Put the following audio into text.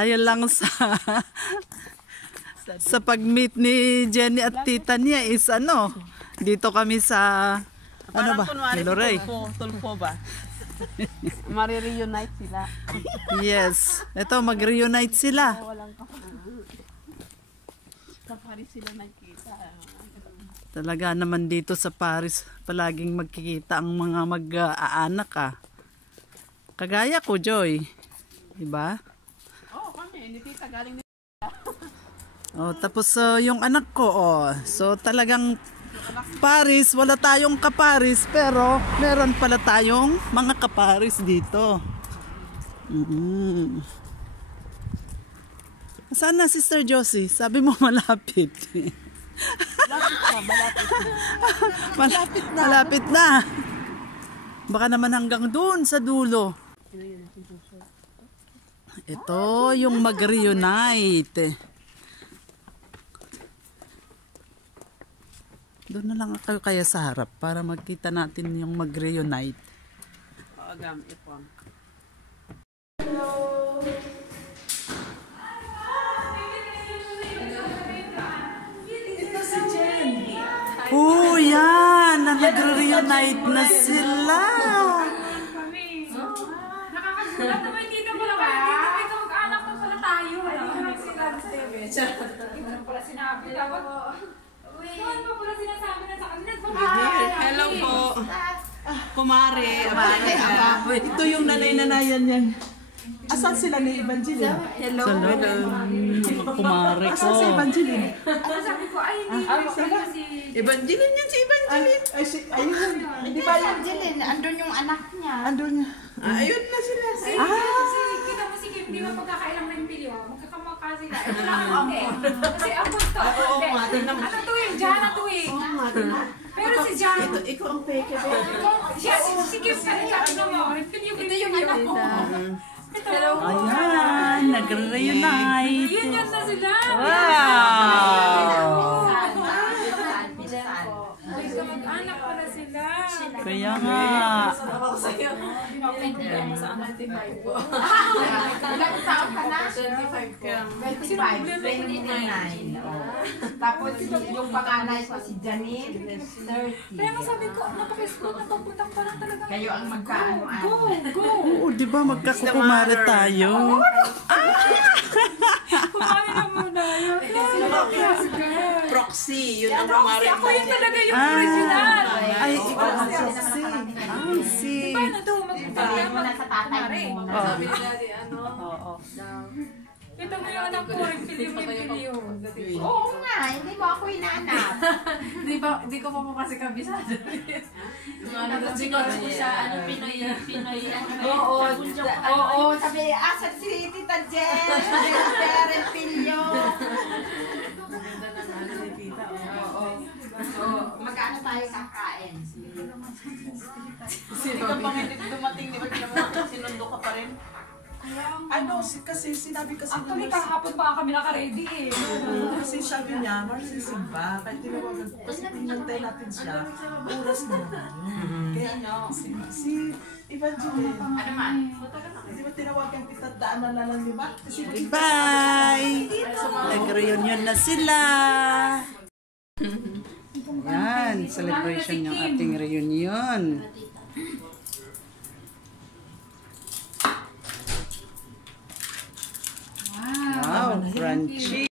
Ayun lang sa pag-meet ni Jenny at tita niya is dito kami sa ba? Niloray. Tulpo ba? Mari-reunite sila. Yes. Ito, mag-reunite sila. Sa Paris sila nakikita. Talaga naman dito sa Paris, palaging magkikita ang mga mag-aanak Kagaya ko, Joy. Diba? Oo, kami. Ni tita galing ni tapos yung anak ko, So talagang Paris, wala tayong kaparis, pero meron pala tayong mga kaparis dito. Saan na, Sister Josie? Sabi mo malapit. Malapit na. Baka naman hanggang doon sa dulo. Ito yung mag-reunite. Doon na lang kayo kaya sa harap para magkita natin yung mag-reunite. Agam ipon. Hello. Ito si Jen. Yan! Nag-reunite na sila. Nakakagulat naman dito pala kayo. Dito ito mag-anak ko pala tayo. Dito lang sila sa TV. Hindi mo pala sinabi. Dapat, saan pa pala sinasabi na sa kanila? Hello po. Kumari. Ito yung nanay-nanayan yan. Asan sila ni Evangeline? Hello. Mga kumari ko. Asan si Evangeline? Ano sabi ko? Ay, hindi ko pala si... Evangeline yan si Evangeline. Ayun. Di ba yung Evangeline, andun yung anak niya. andun niya? Ayun na sila. Kita mo si Kim, di ba pagkakailang ng pilyo? Magkakamukha sila. Ito lang ang kasi ang gusto. Ano tuwing? Jana tuwing. Pero si Jana. Ikaw ang fake. Si Kim sa ito mo. Ito yung anak ko. Hello. Ayan, nag-reunite. Yun na sila. Wow! Mag-anak pala sila. Kaya nga. Ilang taon ka na? 29. Tapos yung panganay ko si Janine, 30. Kaya nga sabi ko, napaka-school na pagpuntang parang talaga. Kayo ang magkaano-ano. Go! Oo, di ba magkakukumari tayo? Kumari na muna yun. Proxy. Yun ang kumari. Ako yun talaga yung original. Ay, ikaw ang sexy. Ay, si... Paano to? Sabihin mo na sa tatay mo. Sabi ni Daddy, ito mo yung anak ko, yung pilyo. Oo nga, hindi mo ako inaanap. Di ko pa po kasi kabisado. Sinuot ko siya, Pinoy, Oo, sabi, asan si Tita Jen? Parent Pilyo. Magkano tayo kakain? Hindi ka pang dumating, di ba sinundo ka pa rin? Kasi sinabi kasi Actually, kahapon pa kami naka-ready kasi sabi niya, marsisimba. Kahit tinawagan ko, kasi pinantay natin siya. Oras na naman. Kaya si Evangeline. Ano man? Di ba tinawagan kita, daanan na lang, di ba? Kasi Bye! Nag-reunion na sila. Yan, celebration ng ating reunion. Wow, crunchy.